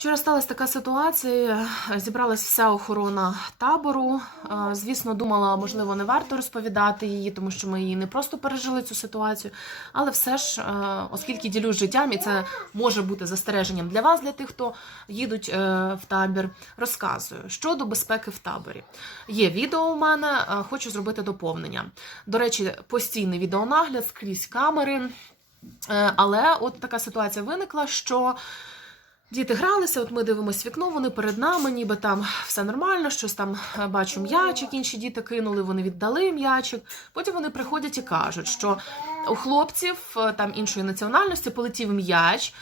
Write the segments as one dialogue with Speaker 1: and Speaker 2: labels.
Speaker 1: Вчора сталася така ситуація. Зібралась вся охорона табору. Звісно, думала, можливо, не варто розповідати її, тому що ми її не просто пережили цю ситуацію. Але все ж, оскільки ділюсь життям, і це може бути застереженням для вас, для тих, хто їдуть е, в табір, розказую щодо безпеки в таборі. Є відео у мене, хочу зробити доповнення. До речі, постійний відеонагляд скрізь камери. Е, Але от така ситуація виникла, що діти гралися, от ми дивимося вікно, вони перед нами, ніби там все нормально, щось там е, бачу м'ячик, інші діти кинули, вони віддали м'ячик. Потім вони приходять і кажуть, що у хлопців е, там іншої національності полетів м'яч.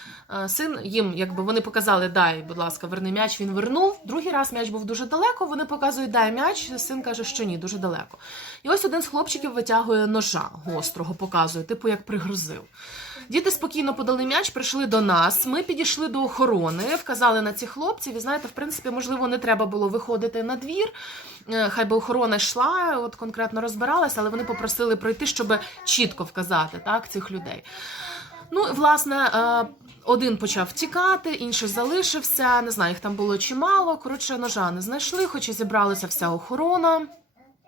Speaker 1: Е, Син їм, якби вони показали, дай, будь ласка, верни м'яч. Він вернув. Другий раз м'яч був дуже далеко. Вони показують, дай м'яч. Син каже, що ні, дуже далеко. І ось один з хлопчиків витягує ножа гострого, показує, типу як пригрозив. Діти спокійно подали м'яч, прийшли до нас. Ми підійшли до охорони, вказали на цих хлопців. І знаєте, в принципі, можливо, не треба було виходити на двір. Е, Хай би охорона йшла, от конкретно розбиралася, але вони попросили пройти, щоб чітко вказати так, цих людей. Ну, власне, е, один почав тікати, інший залишився. Не знаю, їх там було чимало. Коротше, ножа не знайшли, хоч і зібралася вся охорона.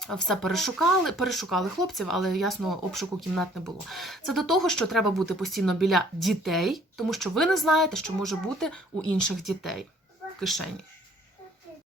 Speaker 1: Все перешукали, перешукали хлопців, але ясно, обшуку кімнат не було. Це до того, що треба бути постійно біля дітей, тому що ви не знаєте, що може бути у інших дітей в кишені.